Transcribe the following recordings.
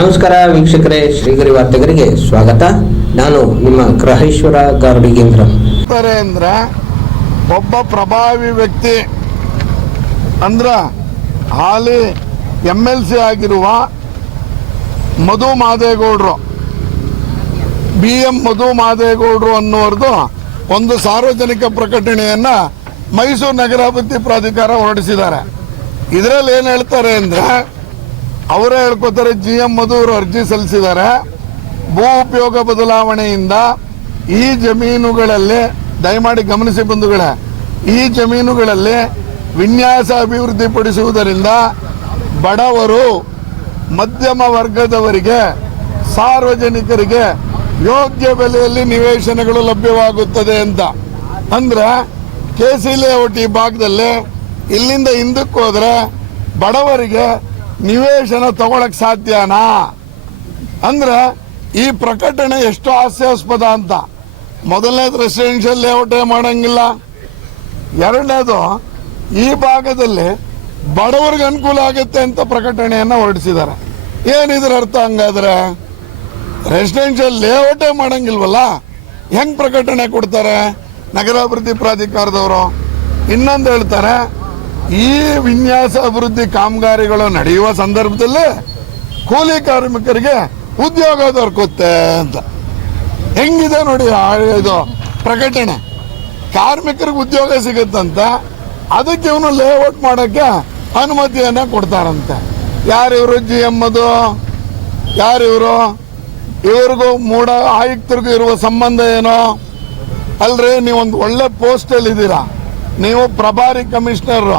ನಮಸ್ಕಾರ ವೀಕ್ಷಕರೇ, ಶ್ರೀಗರಿ ವಾರ್ತೆಗರಿಗೆ ಸ್ವಾಗತ. ನಾನು ನಿಮ್ಮ ಗ್ರಹೇಶ್ವರ ಗಾರ್ಡಿಗೇಂದ್ರ. ಅಂದ್ರೆ ಒಬ್ಬ ಪ್ರಭಾವಿ ವ್ಯಕ್ತಿ ಅಂದ್ರೆ ಹಾಲಿ MLC ಆಗಿರುವ ಮಧು ಮಾದೇಗೌಡರು, BM ಮಧು ಮಾದೇಗೌಡರು ಅನ್ನೋರ್ದು ಒಂದು ಸಾರ್ವಜನಿಕ ಪ್ರಕಟಣೆಯನ್ನ ಮೈಸೂರು ನಗರಾಭಿವೃದ್ಧಿ ಪ್ರಾಧಿಕಾರ ಹೊರಡಿಸಿದ್ದಾರೆ. ಇದರಲ್ಲಿ ಏನು ಹೇಳ್ತಾರೆ ಅಂದ್ರೆ, ಅವರೇ ಹೇಳ್ಕೊತಾರೆ, GM ಮಧು ಅವರು ಅರ್ಜಿ ಸಲ್ಲಿಸಿದ್ದಾರೆ. ಭೂ ಉಪಯೋಗ ಬದಲಾವಣೆಯಿಂದ ಈ ಜಮೀನುಗಳಲ್ಲಿ, ದಯಮಾಡಿ ಗಮನಿಸಿ ಬಂಧುಗಳೇ, ಈ ಜಮೀನುಗಳಲ್ಲಿ ವಿನ್ಯಾಸ ಅಭಿವೃದ್ಧಿಪಡಿಸುವುದರಿಂದ ಬಡವರು, ಮಧ್ಯಮ ವರ್ಗದವರಿಗೆ, ಸಾರ್ವಜನಿಕರಿಗೆ ಯೋಗ್ಯ ಬೆಲೆಯಲ್ಲಿ ನಿವೇಶನಗಳು ಲಭ್ಯವಾಗುತ್ತದೆ ಅಂತ. ಅಂದ್ರೆ KC ಲೇಔಟ್ ಈ ಭಾಗದಲ್ಲಿ ಇಲ್ಲಿಂದ ಹಿಂದಕ್ಕೆ ಹೋದ್ರೆ ಬಡವರಿಗೆ ನಿವೇಶನ ತಗೊಳಕ್ ಸಾಧ್ಯನಾ ಅಂದ್ರೆ ಈ ಪ್ರಕಟಣೆ ಎಷ್ಟು ಹಾಸ್ಯಾಸ್ಪದ ಅಂತ. ಮೊದಲನೇದು ರೆಸಿಡೆನ್ಷಿಯಲ್ ಲೇಔಟೇ ಮಾಡಂಗಿಲ್ಲ. ಎರಡನೇದು ಈ ಭಾಗದಲ್ಲಿ ಬಡವರಿಗೆ ಅನುಕೂಲ ಆಗುತ್ತೆ ಅಂತ ಪ್ರಕಟಣೆಯನ್ನ ಹೊರಡಿಸಿದ್ದಾರೆ. ಏನಿದ್ರ ಅರ್ಥ? ಹಂಗಾದ್ರೆ ರೆಸಿಡೆನ್ಷಿಯಲ್ ಲೇಔಟೇ ಮಾಡಂಗಿಲ್ವಲ್ಲ, ಹೆಂಗ್ ಪ್ರಕಟಣೆ ಕೊಡ್ತಾರೆ ನಗರಾಭಿವೃದ್ಧಿ ಪ್ರಾಧಿಕಾರದವರು? ಇನ್ನೊಂದು ಹೇಳ್ತಾರೆ, ಈ ವಿನ್ಯಾಸ ಅಭಿವೃದ್ಧಿ ಕಾಮಗಾರಿಗಳು ನಡೆಯುವ ಸಂದರ್ಭದಲ್ಲಿ ಕೂಲಿ ಕಾರ್ಮಿಕರಿಗೆ ಉದ್ಯೋಗ ದೊರಕುತ್ತೆ ಅಂತ. ಹೆಂಗಿದೆ ನೋಡಿ ಇದು ಪ್ರಕಟಣೆ. ಕಾರ್ಮಿಕರಿಗೆ ಉದ್ಯೋಗ ಸಿಗುತ್ತಂತ, ಅದಕ್ಕೆ ಇವನು ಲೇಔಟ್ ಮಾಡೋಕ್ಕೆ ಅನುಮತಿಯನ್ನ ಕೊಡ್ತಾರಂತೆ. ಯಾರಿವರು? GM ಮಧು. ಯಾರಿವರು? ಇವ್ರಿಗೂ ಮೂಡ ಆಯುಕ್ತರಿಗೂ ಇರುವ ಸಂಬಂಧ ಏನೋ ಅಲ್ರಿ? ನೀವೊಂದು ಒಳ್ಳೆ ಪೋಸ್ಟಲ್ಲಿ ಇದ್ದೀರಾ, ನೀವು ಪ್ರಭಾರಿ ಕಮಿಷನರ್.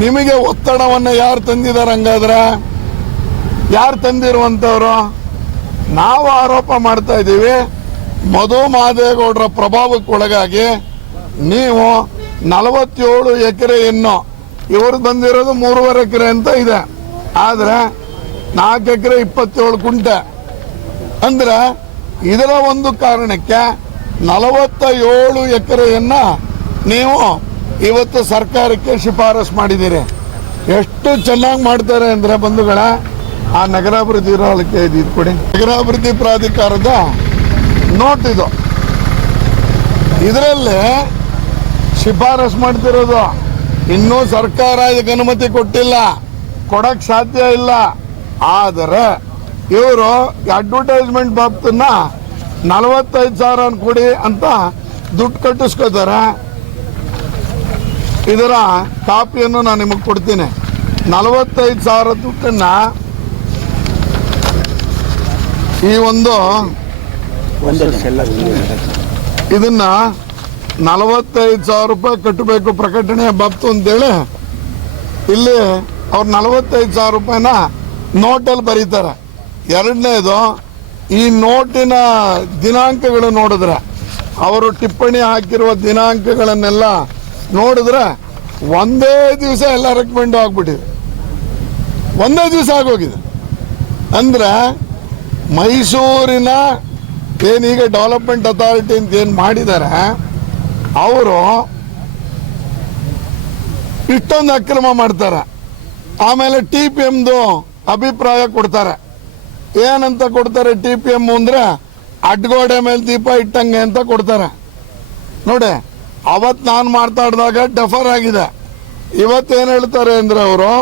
ನಿಮಗೆ ಒತ್ತಡವನ್ನ ಯಾರು ತಂದಿದ್ದಾರೆ? ಹಂಗಾದ್ರೆ ಯಾರು ತಂದಿರುವಂತವ್ರು? ನಾವು ಆರೋಪ ಮಾಡ್ತಾ ಇದ್ದೀವಿ, ಮಧು ಮಾದೇಗೌಡರ ಪ್ರಭಾವಕ್ಕೊಳಗಾಗಿ ನೀವು 47 ಎಕರೆಯನ್ನು, ಇವರು ಬಂದಿರೋದು 3.5 ಎಕರೆ ಅಂತ ಇದೆ, ಆದ್ರೆ 4 ಎಕರೆ 27 ಕುಂಟೆ. ಅಂದ್ರೆ ಇದರ ಒಂದು ಕಾರಣಕ್ಕೆ 47 ಎಕರೆಯನ್ನ ನೀವು ಇವತ್ತು ಸರ್ಕಾರಕ್ಕೆ ಶಿಫಾರಸು ಮಾಡಿದ್ದೀರಿ. ಎಷ್ಟು ಚೆನ್ನಾಗಿ ಮಾಡ್ತಾರೆ ಅಂದ್ರೆ ಬಂಧುಗಳ, ಆ ನಗರಾಭಿವೃದ್ಧಿ ಇರೋಕ್ಕೆ ಇದು ಕೊಡಿ. ನಗರಾಭಿವೃದ್ಧಿ ಪ್ರಾಧಿಕಾರದ ನೋಟ್ ಇದು. ಇದರಲ್ಲಿ ಶಿಫಾರಸು ಮಾಡ್ತಿರೋದು. ಇನ್ನೂ ಸರ್ಕಾರ ಇದಕ್ಕೆ ಅನುಮತಿ ಕೊಟ್ಟಿಲ್ಲ, ಕೊಡಕ್ ಸಾಧ್ಯ ಇಲ್ಲ. ಆದರೆ ಇವರು ಅಡ್ವರ್ಟೈಸ್ಮೆಂಟ್ ಬಾಬ್ತನ್ನ 45,000 ಕೊಡಿ ಅಂತ ದುಡ್ಡು ಕಟ್ಟಿಸ್ಕೋತಾರೆ. ಇದರ ಕಾಪಿಯನ್ನು ನಾನು ನಿಮಗೆ ಕೊಡ್ತೀನಿ. 45,000 ದುಡ್ಡನ್ನ ಈ ಒಂದು ಇದನ್ನ 45,000 ರೂಪಾಯಿ ಕಟ್ಟಬೇಕು ಪ್ರಕಟಣೆಯ ಬಾಬ್ತು ಅಂತೇಳಿ ಇಲ್ಲಿ ಅವ್ರು 45,000 ರೂಪಾಯಿನ ನೋಟಲ್ಲಿ ಬರೀತಾರೆ. ಎರಡನೇದು, ಈ ನೋಟಿನ ದಿನಾಂಕಗಳು ನೋಡಿದ್ರೆ, ಅವರು ಟಿಪ್ಪಣಿ ಹಾಕಿರುವ ದಿನಾಂಕಗಳನ್ನೆಲ್ಲ ನೋಡಿದ್ರೆ ಒಂದೇ ದಿವಸ ಎಲ್ಲ ರೆಕಮೆಂಡ್ ಆಗ್ಬಿಟ್ಟಿದೆ. ಒಂದೇ ದಿವಸ ಆಗೋಗಿದೆ. ಅಂದ್ರೆ ಮೈಸೂರಿನ ಏನೀಗ ಡೆವಲಪ್ಮೆಂಟ್ ಅಥಾರಿಟಿ ಅಂತ ಏನು ಮಾಡಿದ್ದಾರೆ, ಅವರು ಇಷ್ಟೊಂದು ಅಕ್ರಮ ಮಾಡ್ತಾರೆ. ಆಮೇಲೆ TPMದು ಅಭಿಪ್ರಾಯ ಕೊಡ್ತಾರೆ. ಏನಂತ ಕೊಡ್ತಾರೆ? TPM ಅಂದ್ರೆ ಅಡ್ಗೋಡೆ ಮೇಲೆ ದೀಪ ಇಟ್ಟಂಗೆ ಅಂತ ಕೊಡ್ತಾರೆ. ನೋಡಿ, ಅವತ್ತು ನಾನು ಮಾತಾಡಿದಾಗ ಡೆಫರ್ ಆಗಿದೆ. ಇವತ್ತೇನು ಹೇಳ್ತಾರೆ ಅಂದ್ರೆ, ಅವರು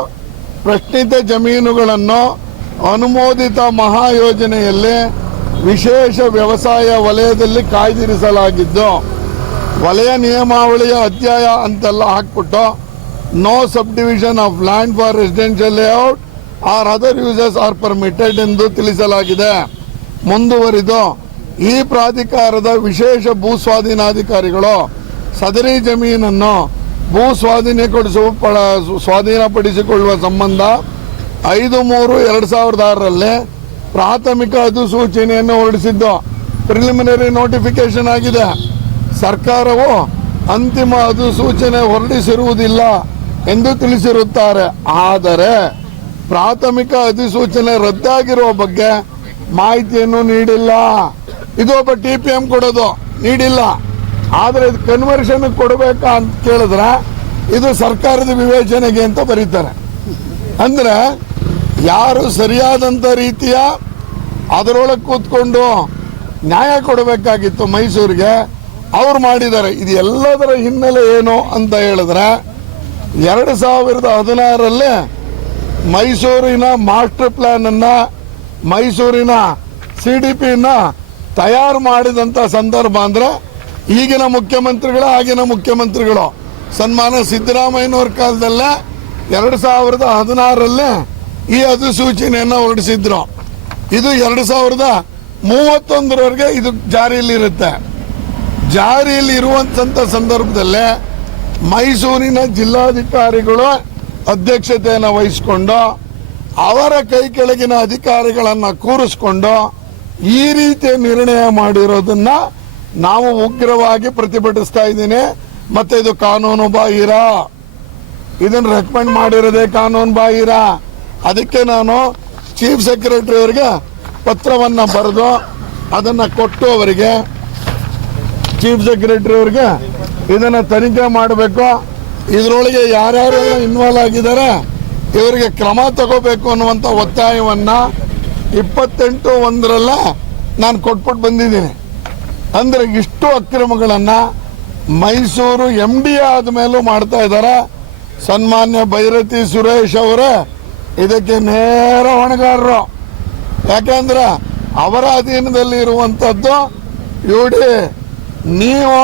ಪ್ರಶ್ನಿತ ಜಮೀನುಗಳನ್ನು ಅನುಮೋದಿತ ಮಹಾಯೋಜನೆಯಲ್ಲಿ ವಿಶೇಷ ವ್ಯವಸಾಯ ವಲಯದಲ್ಲಿ ಕಾಯ್ದಿರಿಸಲಾಗಿದ್ದು, ವಲಯ ನಿಯಮಾವಳಿಯ ಅಧ್ಯಾಯ ಅಂತೆಲ್ಲ ಹಾಕ್ಬಿಟ್ಟು no subdivision of land for residential layout or other uses are permitted ಎಂದು ತಿಳಿಸಲಾಗಿದೆ. ಮುಂದುವರಿದು, ಈ ಪ್ರಾಧಿಕಾರದ ವಿಶೇಷ ಭೂ ಸ್ವಾಧೀನಾಧಿಕಾರಿಗಳು ಸದರಿ ಜಮೀನನ್ನು ಭೂ ಸ್ವಾಧೀನಪಡಿಸಿಕೊಳ್ಳುವ ಸಂಬಂಧ 5/3/2006 ಪ್ರಾಥಮಿಕ ಅಧಿಸೂಚನೆಯನ್ನು ಹೊರಡಿಸಿದ್ದು. ಪ್ರಿಲಿಮಿನರಿ ನೋಟಿಫಿಕೇಶನ್ ಆಗಿದೆ. ಸರ್ಕಾರವು ಅಂತಿಮ ಅಧಿಸೂಚನೆ ಹೊರಡಿಸಿರುವುದಿಲ್ಲ ಎಂದು ತಿಳಿಸಿರುತ್ತಾರೆ. ಆದರೆ ಪ್ರಾಥಮಿಕ ಅಧಿಸೂಚನೆ ರದ್ದಾಗಿರುವ ಬಗ್ಗೆ ಮಾಹಿತಿಯನ್ನು ನೀಡಿಲ್ಲ. ಇದು ಒಬ್ಬ TPM ಕೊಡೋದು, ನೀಡಿಲ್ಲ. ಆದರೆ ಇದು ಕನ್ವರ್ಷನ್ ಕೊಡಬೇಕಾ ಅಂತ ಕೇಳಿದ್ರೆ ಇದು ಸರ್ಕಾರದ ವಿವೇಚನೆಗೆ ಅಂತ ಬರೀತಾರೆ. ಅಂದ್ರೆ ಯಾರು ಸರಿಯಾದಂಥ ರೀತಿಯ ಅದರೊಳಗೆ ಕೂತ್ಕೊಂಡು ನ್ಯಾಯ ಕೊಡಬೇಕಾಗಿತ್ತು ಮೈಸೂರಿಗೆ, ಅವ್ರು ಮಾಡಿದ್ದಾರೆ. ಇದು ಎಲ್ಲದರ ಹಿನ್ನೆಲೆ ಏನು ಅಂತ ಹೇಳಿದ್ರೆ 2016 ಮೈಸೂರಿನ ಮಾಸ್ಟರ್ ಪ್ಲ್ಯಾನನ್ನು, ಮೈಸೂರಿನ CDPನ ತಯಾರು ಮಾಡಿದಂಥ ಸಂದರ್ಭ ಅಂದರೆ ಈಗಿನ ಮುಖ್ಯಮಂತ್ರಿಗಳು, ಆಗಿನ ಮುಖ್ಯಮಂತ್ರಿಗಳು ಸನ್ಮಾನ್ಯ ಸಿದ್ದರಾಮಯ್ಯನವ್ರ ಕಾಲದಲ್ಲೇ 2016 ಈ ಅಧಿಸೂಚನೆಯನ್ನು ಹೊರಡಿಸಿದ್ರು. ಇದು 2031 ಇದು ಜಾರಿಯಲ್ಲಿರುತ್ತೆ. ಜಾರಿಯಲ್ಲಿ ಇರುವಂಥ ಸಂದರ್ಭದಲ್ಲೇ ಮೈಸೂರಿನ ಜಿಲ್ಲಾಧಿಕಾರಿಗಳು ಅಧ್ಯಕ್ಷತೆಯನ್ನು ವಹಿಸಿಕೊಂಡು ಅವರ ಕೈ ಕೆಳಗಿನ ಅಧಿಕಾರಿಗಳನ್ನು ಕೂರಿಸ್ಕೊಂಡು ಈ ರೀತಿಯ ನಿರ್ಣಯ ಮಾಡಿರೋದನ್ನ ನಾವು ಉಗ್ರವಾಗಿ ಪ್ರತಿಭಟಿಸ್ತಾ ಇದ್ದೀನಿ. ಮತ್ತೆ ಇದು ಕಾನೂನು ಬಾಹಿರ, ಇದನ್ನು ರೆಕಮೆಂಡ್ ಮಾಡಿರೋದೇ ಕಾನೂನು ಬಾಹಿರ. ಅದಕ್ಕೆ ನಾನು ಚೀಫ್ ಸೆಕ್ರೆಟರಿ ಅವರಿಗೆ ಪತ್ರವನ್ನು ಬರೆದು ಅದನ್ನು ಕೊಟ್ಟು ಅವರಿಗೆ, ಚೀಫ್ ಸೆಕ್ರೆಟರಿ ಅವರಿಗೆ ಇದನ್ನು ತನಿಖೆ ಮಾಡಬೇಕು, ಇದರೊಳಗೆ ಯಾರ್ಯಾರೆಲ್ಲ ಇನ್ವಾಲ್ವ್ ಆಗಿದ್ದಾರೆ ಇವರಿಗೆ ಕ್ರಮ ತಗೋಬೇಕು ಅನ್ನುವಂಥ ಒತ್ತಾಯವನ್ನು 28/1 ನಾನು ಕೊಟ್ಬಿಟ್ಟು ಬಂದಿದ್ದೀನಿ. ಅಂದರೆ ಇಷ್ಟು ಅಕ್ರಮಗಳನ್ನು ಮೈಸೂರು MD ಆದಮೇಲೂ ಮಾಡ್ತಾ ಇದ್ದಾರೆ. ಸನ್ಮಾನ್ಯ ಭೈರತಿ ಸುರೇಶ್ ಅವರೇ ಇದಕ್ಕೆ ನೇರ ಹೊಣೆಗಾರರು. ಯಾಕೆಂದ್ರೆ ಅವರ ಅಧೀನದಲ್ಲಿ ಇರುವಂಥದ್ದು ನೋಡಿ, ನೀವು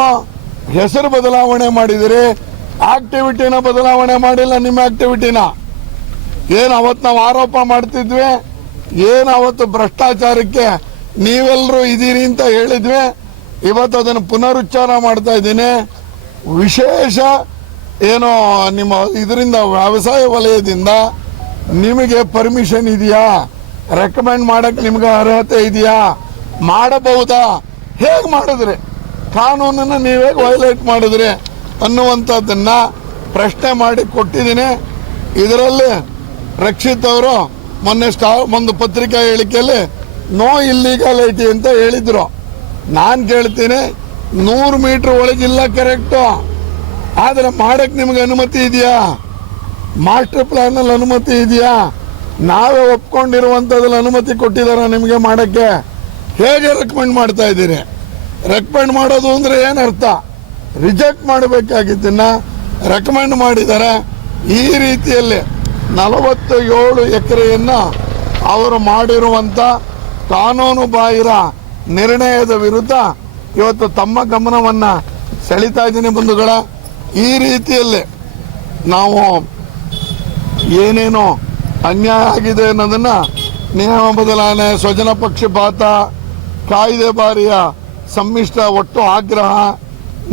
ಹೆಸರು ಬದಲಾವಣೆ ಮಾಡಿದಿರಿ, ಆಕ್ಟಿವಿಟಿನ ಬದಲಾವಣೆ ಮಾಡಿಲ್ಲ. ನಿಮ್ಮ ಆಕ್ಟಿವಿಟಿನ ಏನು ಅವತ್ತು ನಾವು ಆರೋಪ ಮಾಡ್ತಿದ್ವಿ, ಏನು ಅವತ್ತು ಭ್ರಷ್ಟಾಚಾರಕ್ಕೆ ನೀವೆಲ್ಲರೂ ಇದೀರಿ ಅಂತ ಹೇಳಿದ್ವಿ, ಇವತ್ತು ಅದನ್ನು ಪುನರುಚ್ಚಾರ ಮಾಡ್ತಾ ಇದ್ದೀನಿ. ವಿಶೇಷ ಏನೋ ನಿಮ್ಮ ಇದರಿಂದ ವ್ಯವಸಾಯ ವಲಯದಿಂದ ನಿಮಗೆ ಪರ್ಮಿಷನ್ ಇದೆಯಾ, ರೆಕಮೆಂಡ್ ಮಾಡಕ್ಕೆ ನಿಮ್ಗೆ ಅರ್ಹತೆ ಇದೆಯಾ, ಮಾಡಬಹುದಾ, ಹೇಗೆ ಮಾಡಿದ್ರಿ, ಕಾನೂನನ್ನು ನೀವೇ ವೈಲೇಟ್ ಮಾಡಿದ್ರಿ ಅನ್ನುವಂಥದ್ದನ್ನ ಪ್ರಶ್ನೆ ಮಾಡಿ ಕೊಟ್ಟಿದ್ದೀನಿ. ಇದರಲ್ಲಿ ರಕ್ಷಿತ್ ಅವರು ಮೊನ್ನೆ ಒಂದು ಪತ್ರಿಕಾ ಹೇಳಿಕೆಯಲ್ಲಿ ನೋ ಇಲ್ಲಿಗಾಲಿಟಿ ಅಂತ ಹೇಳಿದ್ರು. ನಾನು ಕೇಳ್ತೀನಿ, 100 ಮೀಟರ್ ಒಳಗಿಲ್ಲ ಕರೆಕ್ಟು, ಆದರೆ ಮಾಡಕ್ಕೆ ನಿಮ್ಗೆ ಅನುಮತಿ ಇದೆಯಾ, ಮಾಸ್ಟರ್ ಪ್ಲಾನಲ್ಲಿ ಅನುಮತಿ ಇದೆಯಾ, ನಾವೇ ಒಪ್ಕೊಂಡಿರುವಂಥದ್ರಲ್ಲಿ ಅನುಮತಿ ಕೊಟ್ಟಿದ್ದಾರೆ ನಿಮಗೆ ಮಾಡೋಕ್ಕೆ, ಹೇಗೆ ರೆಕಮೆಂಡ್ ಮಾಡ್ತಾ ಇದ್ದೀರಿ? ರೆಕಮೆಂಡ್ ಮಾಡೋದು ಅಂದರೆ ಏನರ್ಥ? ರಿಜೆಕ್ಟ್ ಮಾಡಬೇಕಾಗಿದ್ದನ್ನ ರೆಕಮೆಂಡ್ ಮಾಡಿದ್ದಾರೆ. ಈ ರೀತಿಯಲ್ಲಿ 47 ಎಕರೆಯನ್ನು ಅವರು ಮಾಡಿರುವಂಥ ಕಾನೂನು ಬಾಹಿರ ನಿರ್ಣಯದ ವಿರುದ್ಧ ಇವತ್ತು ತಮ್ಮ ಗಮನವನ್ನು ಸೆಳೀತಾ ಇದ್ದೀನಿ ಬಂಧುಗಳ. ಈ ರೀತಿಯಲ್ಲಿ ನಾವು ಏನೇನು ಅನ್ಯಾಯ ಆಗಿದೆ ಅನ್ನೋದನ್ನು ನಿಯಮ ಬದಲಾವಣೆ, ಸ್ವಜನ ಪಕ್ಷಪಾತ, ಕಾಯ್ದೆ ಬಾರಿಯ ಸಮ್ಮಿಶ್ರ ಒಟ್ಟು ಆಗ್ರಹ,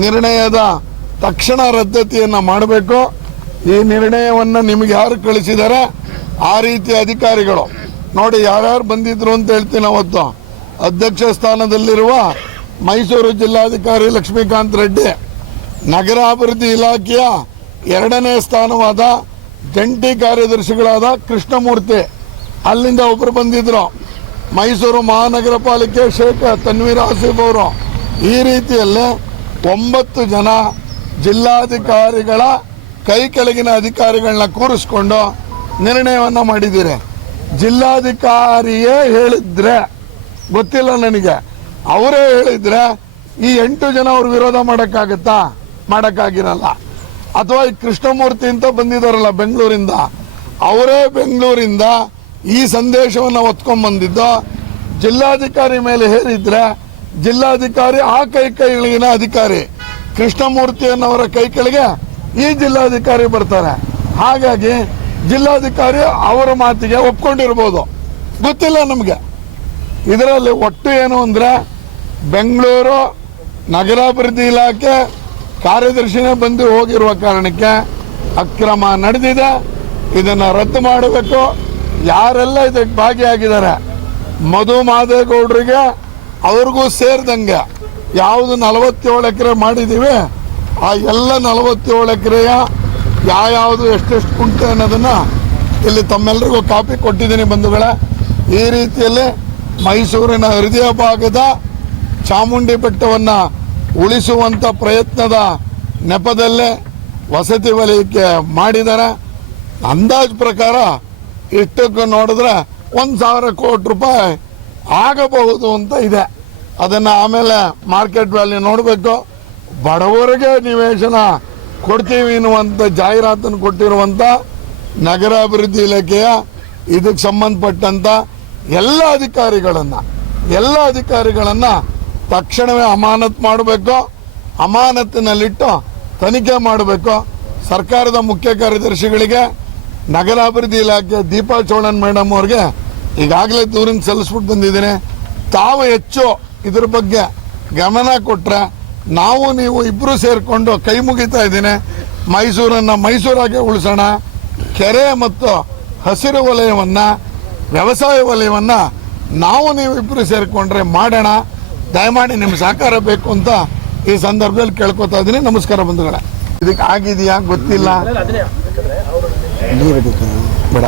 ನಿರ್ಣಯದ ತಕ್ಷಣ ರದ್ದತಿಯನ್ನು ಮಾಡಬೇಕು. ಈ ನಿರ್ಣಯವನ್ನು ನಿಮಗೆ ಯಾರು ಕಳಿಸಿದ್ದಾರೆ ಆ ರೀತಿಯ ಅಧಿಕಾರಿಗಳು ನೋಡಿ ಯಾರ್ಯಾರು ಬಂದಿದ್ರು ಅಂತ ಹೇಳ್ತೀನಿ. ಅವತ್ತು ಅಧ್ಯಕ್ಷ ಸ್ಥಾನದಲ್ಲಿರುವ ಮೈಸೂರು ಜಿಲ್ಲಾಧಿಕಾರಿ ಲಕ್ಷ್ಮೀಕಾಂತ್ ರೆಡ್ಡಿ, ನಗರಾಭಿವೃದ್ಧಿ ಇಲಾಖೆಯ 2ನೇ ಸ್ಥಾನವಾದ ಜಂಟಿ ಕಾರ್ಯದರ್ಶಿಗಳಾದ ಕೃಷ್ಣಮೂರ್ತಿ, ಅಲ್ಲಿಂದ ಒಬ್ಬರು ಬಂದಿದ್ರು. ಮೈಸೂರು ಮಹಾನಗರ ಪಾಲಿಕೆ ಶೇಖ್ ತನ್ವೀರ್ ಆಸಿಫ್ ಅವರು. ಈ ರೀತಿಯಲ್ಲಿ 9 ಜನ ಜಿಲ್ಲಾಧಿಕಾರಿಗಳ ಕೈ ಕೆಳಗಿನ ಅಧಿಕಾರಿಗಳನ್ನ ಕೂರಿಸ್ಕೊಂಡು ನಿರ್ಣಯವನ್ನು ಮಾಡಿದ್ದೀರಿ. ಜಿಲ್ಲಾಧಿಕಾರಿಯೇ ಹೇಳಿದ್ರೆ ಗೊತ್ತಿಲ್ಲ ನನಗೆ, ಅವರೇ ಹೇಳಿದ್ರೆ ಈ 8 ಜನ ಅವ್ರು ವಿರೋಧ ಮಾಡೋಕ್ಕಾಗತ್ತಾ? ಮಾಡೋಕ್ಕಾಗಿರಲ್ಲ. ಅಥವಾ ಈ ಕೃಷ್ಣಮೂರ್ತಿ ಅಂತ ಬಂದಿದ್ದಾರಲ್ಲ ಬೆಂಗಳೂರಿಂದ, ಅವರೇ ಬೆಂಗಳೂರಿಂದ ಈ ಸಂದೇಶವನ್ನು ಹೊತ್ಕೊಂಡ್ಬಂದಿದ್ದು ಜಿಲ್ಲಾಧಿಕಾರಿ ಮೇಲೆ ಹೇರಿದ್ರೆ ಜಿಲ್ಲಾಧಿಕಾರಿ ಆ ಕೈ ಕೆಳಗಿನ ಅಧಿಕಾರಿ ಕೃಷ್ಣಮೂರ್ತಿಯನ್ನವರ ಕೈ ಕೆಳಗೆ ಈ ಜಿಲ್ಲಾಧಿಕಾರಿ ಬರ್ತಾರೆ. ಹಾಗಾಗಿ ಜಿಲ್ಲಾಧಿಕಾರಿ ಅವರ ಮಾತಿಗೆ ಒಪ್ಕೊಂಡಿರ್ಬೋದು, ಗೊತ್ತಿಲ್ಲ ನಮಗೆ. ಇದರಲ್ಲಿ ಒಟ್ಟು ಏನು ಅಂದರೆ ಬೆಂಗಳೂರು ನಗರಾಭಿವೃದ್ಧಿ ಇಲಾಖೆ ಕಾರ್ಯದರ್ಶಿನೇ ಬಂದು ಹೋಗಿರುವ ಕಾರಣಕ್ಕೆ ಅಕ್ರಮ ನಡೆದಿದೆ. ಇದನ್ನು ರದ್ದು ಮಾಡಬೇಕು. ಯಾರೆಲ್ಲ ಇದಕ್ಕೆ ಭಾಗಿಯಾಗಿದ್ದಾರೆ, ಮಧು ಮಾದೇಗೌಡರಿಗೆ ಅವ್ರಿಗೂ ಸೇರಿದಂಗೆ ಯಾವುದು 47 ಎಕರೆ ಮಾಡಿದ್ದೀವಿ ಆ ಎಲ್ಲ 47 ಎಕರೆಯ ಯಾವುದು ಎಷ್ಟೆಷ್ಟು ಕುಂಟೆ ಅನ್ನೋದನ್ನು ಇಲ್ಲಿ ತಮ್ಮೆಲ್ಲರಿಗೂ ಕಾಪಿ ಕೊಟ್ಟಿದ್ದೀನಿ ಬಂಧುಗಳೇ. ಈ ರೀತಿಯಲ್ಲಿ ಮೈಸೂರಿನ ಹೃದಯ ಭಾಗದ ಚಾಮುಂಡಿ ಬೆಟ್ಟವನ್ನು ಉಳಿಸುವಂಥ ಪ್ರಯತ್ನದ ನೆಪದಲ್ಲೇ ವಸತಿ ವಲಯಕ್ಕೆ ಮಾಡಿದ್ದಾರೆ. ಅಂದಾಜು ಪ್ರಕಾರ ಇಷ್ಟಕ್ಕೆ ನೋಡಿದ್ರೆ 1,000 ಕೋಟಿ ರೂಪಾಯಿ ಆಗಬಹುದು ಅಂತ ಇದೆ. ಅದನ್ನು ಆಮೇಲೆ ಮಾರ್ಕೆಟ್ ವ್ಯಾಲ್ಯೂ ನೋಡಬೇಕು. ಬಡವರಿಗೆ ನಿವೇಶನ ಕೊಡ್ತೀವಿ ಎನ್ನುವಂಥ ಜಾಹೀರಾತನ್ನು ಕೊಟ್ಟಿರುವಂಥ ನಗರಾಭಿವೃದ್ಧಿ ಇಲಾಖೆಯ ಇದಕ್ಕೆ ಸಂಬಂಧಪಟ್ಟಂಥ ಎಲ್ಲ ಅಧಿಕಾರಿಗಳನ್ನು ತಕ್ಷಣವೇ ಅಮಾನತು ಮಾಡಬೇಕು. ಅಮಾನತಿನಲ್ಲಿಟ್ಟು ತನಿಖೆ ಮಾಡಬೇಕು. ಸರ್ಕಾರದ ಮುಖ್ಯ ಕಾರ್ಯದರ್ಶಿಗಳಿಗೆ, ನಗರಾಭಿವೃದ್ಧಿ ಇಲಾಖೆ ದೀಪಾ ಚೋಳನ್ ಮೇಡಮ್ ಅವ್ರಿಗೆ ಈಗಾಗಲೇ ದೂರನ್ನು ಸಲ್ಲಿಸ್ಬಿಟ್ಟು ಬಂದಿದ್ದೀನಿ. ತಾವು ಹೆಚ್ಚು ಇದ್ರ ಬಗ್ಗೆ ಗಮನ ಕೊಟ್ಟರೆ ನಾವು ನೀವು ಇಬ್ಬರು ಸೇರಿಕೊಂಡು ಕೈ ಮುಗಿತಾ ಇದ್ದೀನಿ. ಮೈಸೂರನ್ನು ಮೈಸೂರಾಗೆ ಉಳಿಸೋಣ. ಕೆರೆ ಮತ್ತು ಹಸಿರು ವಲಯವನ್ನು, ವ್ಯವಸಾಯ ವಲಯವನ್ನು ನಾವು ನೀವು ಇಬ್ಬರು ಸೇರಿಕೊಂಡ್ರೆ ಮಾಡೋಣ. ದಯಮಾಡಿ ನಿಮ್ಮ ಸಹಕಾರ ಬೇಕು ಅಂತ ಈ ಸಂದರ್ಭದಲ್ಲಿ ಕೇಳ್ಕೊತಾ ಇದ್ದೀನಿ. ನಮಸ್ಕಾರ ಬಂಧುಗಳೇ. ಇದಕ್ಕೆ ಆಗಿದೆಯಾ ಗೊತ್ತಿಲ್ಲ, ಬೇಡ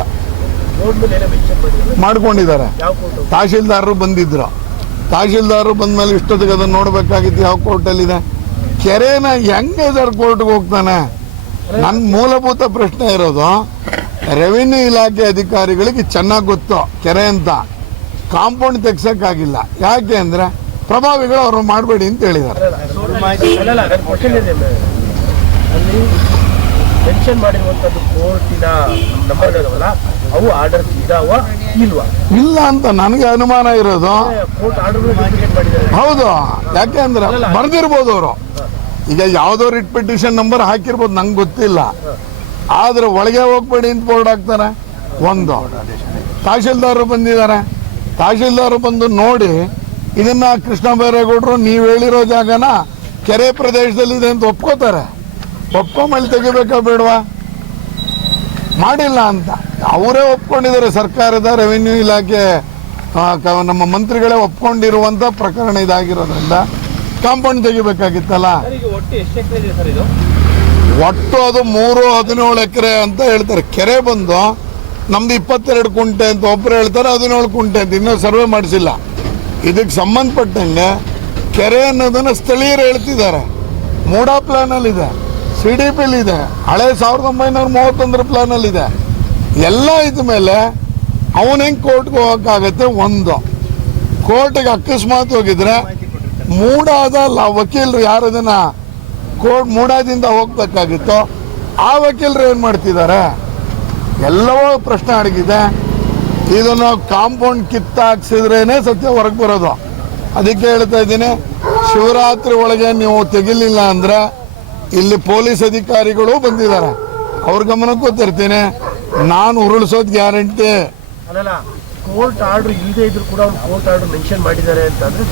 ಮಾಡ್ಕೊಂಡಿದ್ದಾರೆ. ತಹಶೀಲ್ದಾರರು ಬಂದಿದ್ರು. ತಹಶೀಲ್ದಾರರು ಬಂದ್ಮೇಲೆ ಇಷ್ಟೊತ್ತಿಗೆ ಅದನ್ನು ನೋಡಬೇಕಾಗಿತ್ತು ಯಾವ ಕೋರ್ಟಲ್ಲಿದೆ. ಕೆರೆನ ಹೆಂಗೆ ಸರ್ ಕೋರ್ಟ್ಗೆ ಹೋಗ್ತಾನೆ? ನನ್ನ ಮೂಲಭೂತ ಪ್ರಶ್ನೆ ಇರೋದು, ರೆವಿನ್ಯೂ ಇಲಾಖೆ ಅಧಿಕಾರಿಗಳಿಗೆ ಚೆನ್ನಾಗಿ ಗೊತ್ತು ಕೆರೆ ಅಂತ ಕಾಂಪೌಂಡ್ ತೆಗ್ಸೋಕ್ಕಾಗಿಲ್ಲ. ಯಾಕೆ ಅಂದರೆ ಪ್ರಭಾವಿಗಳು ಅವರು ಮಾಡಬೇಡಿ ಅಂತ ಹೇಳಿದ್ದಾರೆ. ಮೆನ್ಷನ್ ಮಾಡಿರುವಂತದ್ದು ಕೋರ್ಟಿನ ನಂಬರ್ಗಳಲ್ಲ, ಅವು ಆರ್ಡರ್ಸ್ ಇದಾವ ಇಲ್ವಾ? ಇಲ್ಲ ಅಂತ ನನಗೆ ಅನುಮಾನ ಇರೋದು. ಕೋರ್ಟ್ ಆರ್ಡರ್ ಹೌದು, ಯಾಕೆ ಅಂದ್ರೆ ಬರ್ದಿರ್ಬೋದು ಅವರು. ಈಗ ಯಾವುದೋ ರಿಟ್ ಪಿಟಿಷನ್ ನಂಬರ್ ಹಾಕಿರ್ಬೋದು, ನಂಗೆ ಗೊತ್ತಿಲ್ಲ. ಆದ್ರೆ ಒಳಗೆ ಹೋಗ್ಬೇಡಿ ಅಂತ ಬೋರ್ಡ್ ಹಾಕ್ತಾರೆ. ಒಂದು ತಹಶೀಲ್ದಾರರು ಬಂದಿದ್ದಾರೆ. ತಹಶೀಲ್ದಾರರು ಬಂದು ನೋಡಿ ಇದನ್ನ ಕೃಷ್ಣ ಬೈರೇಗೌಡರು ನೀವು ಹೇಳಿರೋ ಜಾಗನ ಕೆರೆ ಪ್ರದೇಶದಲ್ಲಿದೆ ಅಂತ ಒಪ್ಕೋತಾರೆ. ಒಪ್ಕೊಂಬಲ್ಲಿ ತೆಗಿಬೇಕಾ ಬೇಡವಾ? ಮಾಡಿಲ್ಲ ಅಂತ ಅವರೇ ಒಪ್ಕೊಂಡಿದ್ದಾರೆ. ಸರ್ಕಾರದ ರೆವಿನ್ಯೂ ಇಲಾಖೆ ನಮ್ಮ ಮಂತ್ರಿಗಳೇ ಒಪ್ಕೊಂಡಿರುವಂಥ ಪ್ರಕರಣ ಇದಾಗಿರೋದ್ರಿಂದ ಕಾಂಪೌಂಡ್ ತೆಗಿಬೇಕಾಗಿತ್ತಲ್ಲ. ಒಟ್ಟು ಅದು 3-17 ಎಕರೆ ಅಂತ ಹೇಳ್ತಾರೆ. ಕೆರೆ ಬಂದು ನಮ್ದು 22 ಕುಂಟೆ ಅಂತ ಒಬ್ಬರು ಹೇಳ್ತಾರೆ, 17 ಕುಂಟೆ ಅಂತ. ಇನ್ನೂ ಸರ್ವೆ ಮಾಡಿಸಿಲ್ಲ. ಇದಕ್ಕೆ ಸಂಬಂಧಪಟ್ಟಂಗೆ ಕೆರೆ ಅನ್ನೋದನ್ನು ಸ್ಥಳೀಯರು ಹೇಳ್ತಿದ್ದಾರೆ. ಮೂಡಾ ಪ್ಲಾನಲ್ಲಿದೆ, CDPಲಿದೆ, ಹಳೆ 1931 ಪ್ಲಾನಲ್ಲಿದೆ. ಎಲ್ಲ ಇದ್ದ ಮೇಲೆ ಅವನು ಹೆಂಗೆ ಕೋರ್ಟ್ಗೆ ಹೋಗೋಕ್ಕಾಗತ್ತೆ? ಒಂದು ಕೋರ್ಟ್ಗೆ ಅಕಸ್ಮಾತ್ ಹೋಗಿದ್ರೆ ಮೂಡಾದ ವಕೀಲರು ಯಾರು ಅದನ್ನು ಕೋರ್ಟ್ ಮೂಡಾದಿಂದ ಹೋಗ್ಬೇಕಾಗಿತ್ತು, ಆ ವಕೀಲರು ಏನು ಮಾಡ್ತಿದ್ದಾರೆ? ಎಲ್ಲವೂ ಪ್ರಶ್ನೆ ಅಡಗಿದೆ. ಇದನ್ನು ಕಾಂಪೌಂಡ್ ಕಿತ್ತಾಕ್ಸಿದ್ರೇನೆ ಸತ್ಯ ಹೊರಗೆ ಬರೋದು. ಅದಕ್ಕೆ ಹೇಳ್ತಾ ಇದ್ದೀನಿ, ಶಿವರಾತ್ರಿ ಒಳಗೆ ನೀವು ತೆಗಿಲಿಲ್ಲ ಅಂದರೆ ಇಲ್ಲಿ ಪೊಲೀಸ್ ಅಧಿಕಾರಿಗಳು ಬಂದಿದ್ದಾರೆ, ಅವ್ರ ಗಮನಕ್ಕೂ ತರ್ತೀನಿ. ನಾನು ಉರುಳಿಸೋದು ಗ್ಯಾರಂಟಿ. ಅಲ್ಲ, ಕೋರ್ಟ್ ಆರ್ಡರ್ ಇಲ್ಲದೆ ಇದ್ರು ಕೂಡ ಅವ್ರು ಕೋರ್ಟ್ ಆರ್ಡರ್ ಮೆನ್ಷನ್ ಮಾಡಿದ್ದಾರೆ ಅಂತಂದ್ರೆ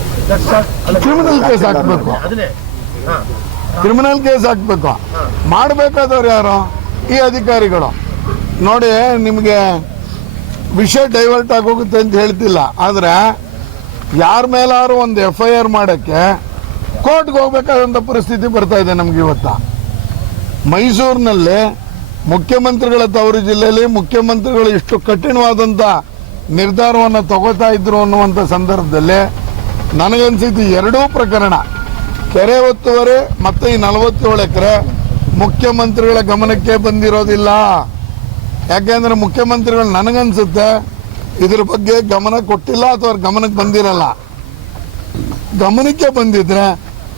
ಕ್ರಿಮಿನಲ್ ಕೇಸ್ ಹಾಕ್ಬೇಕು. ಅದನ್ನೇ ಕ್ರಿಮಿನಲ್ ಕೇಸ್ ಹಾಕ್ಬೇಕು. ಮಾಡಬೇಕಾದವ್ರು ಯಾರು? ಈ ಅಧಿಕಾರಿಗಳು. ನೋಡಿ, ನಿಮಗೆ ವಿಷಯ ಡೈವರ್ಟ್ ಆಗೋಗುತ್ತೆ ಅಂತ ಹೇಳ್ತಿಲ್ಲ, ಆದರೆ ಯಾರ ಮೇಲಾರು ಒಂದು FIR ಮಾಡೋಕ್ಕೆ ಕೋರ್ಟ್ಗೆ ಹೋಗ್ಬೇಕಾದಂಥ ಪರಿಸ್ಥಿತಿ ಬರ್ತಾ ಇದೆ ನಮ್ಗೆ ಇವತ್ತು. ಮೈಸೂರಿನಲ್ಲಿ ಮುಖ್ಯಮಂತ್ರಿಗಳ ತವರು ಜಿಲ್ಲೆಯಲ್ಲಿ ಮುಖ್ಯಮಂತ್ರಿಗಳು ಇಷ್ಟು ಕಠಿಣವಾದಂಥ ನಿರ್ಧಾರವನ್ನು ತಗೋತಾ ಇದ್ರು ಅನ್ನುವಂಥ ಸಂದರ್ಭದಲ್ಲಿ ನನಗನ್ಸಿದ್ದು ಎರಡೂ ಪ್ರಕರಣ, ಕೆರೆ ಒತ್ತುವರಿ ಮತ್ತು ಈ 47 ಎಕರೆ ಮುಖ್ಯಮಂತ್ರಿಗಳ ಗಮನಕ್ಕೆ ಬಂದಿರೋದಿಲ್ಲ. ಯಾಕೆಂದರೆ ಮುಖ್ಯಮಂತ್ರಿಗಳು ನನಗನ್ಸುತ್ತೆ ಇದ್ರ ಬಗ್ಗೆ ಗಮನ ಕೊಟ್ಟಿಲ್ಲ ಅಥವಾ ಅವ್ರ ಗಮನಕ್ಕೆ ಬಂದಿರಲ್ಲ. ಗಮನಕ್ಕೆ ಬಂದಿದ್ರೆ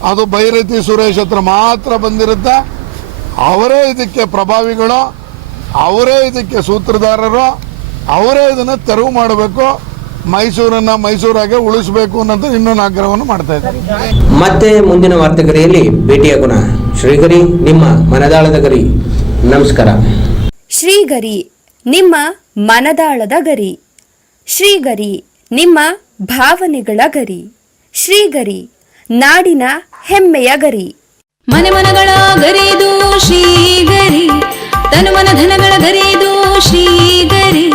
ಅದು ಬೈರತಿ ಸುರೇಶ್ ಹತ್ರ ಮಾತ್ರ ಬಂದಿರುತ್ತೆ. ಅವರೇ ಇದಕ್ಕೆ ಪ್ರಭಾವಿಗಳು, ಅವರೇ ಇದಕ್ಕೆ ಸೂತ್ರಧಾರರು, ಅವರೇ ಇದನ್ನು ತೆರವು ಮಾಡಬೇಕು. ಮೈಸೂರನ್ನು ಮೈಸೂರಾಗೆ ಉಳಿಸಬೇಕು ಅನ್ನೋದು ಇನ್ನೊಂದು ಆಗ್ರಹವನ್ನು ಮಾಡ್ತಾ ಇದ್ದಾರೆ. ಮತ್ತೆ ಮುಂದಿನ ವಾರ್ತೆಗರಿಯಲ್ಲಿ ಭೇಟಿಯಾಗೋಣ. ಶ್ರೀಗರಿ, ನಿಮ್ಮ ಮನದಾಳದ ಗರಿ. ನಮಸ್ಕಾರ. ಶ್ರೀಗರಿ, ನಿಮ್ಮ ಮನದಾಳದ ಗರಿ. ಶ್ರೀಗರಿ, ನಿಮ್ಮ ಭಾವನೆಗಳ ಗರಿ. ಶ್ರೀಗರಿ, ನಾಡಿನ ಹೆಮ್ಮೆಯ ಗರಿ. ಮನೆ ಮನಗಳ ಗರಿದು ಶ್ರೀಗರಿ, ತನು ಮನ ಧನಗಳ ಗರಿದು ಶ್ರೀಗರಿ,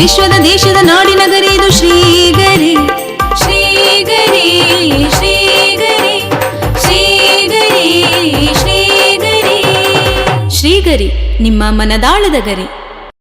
ವಿಶ್ವದ ದೇಶದ ನಾಡಿನ ಗರಿದು ಶ್ರೀಗರಿ. ಶ್ರೀಗರಿ ಶ್ರೀಗರಿ ಶ್ರೀಗರಿ ಶ್ರೀಗರಿ ಶ್ರೀಗರಿ, ನಿಮ್ಮ ಮನದಾಳದ ಗರಿ.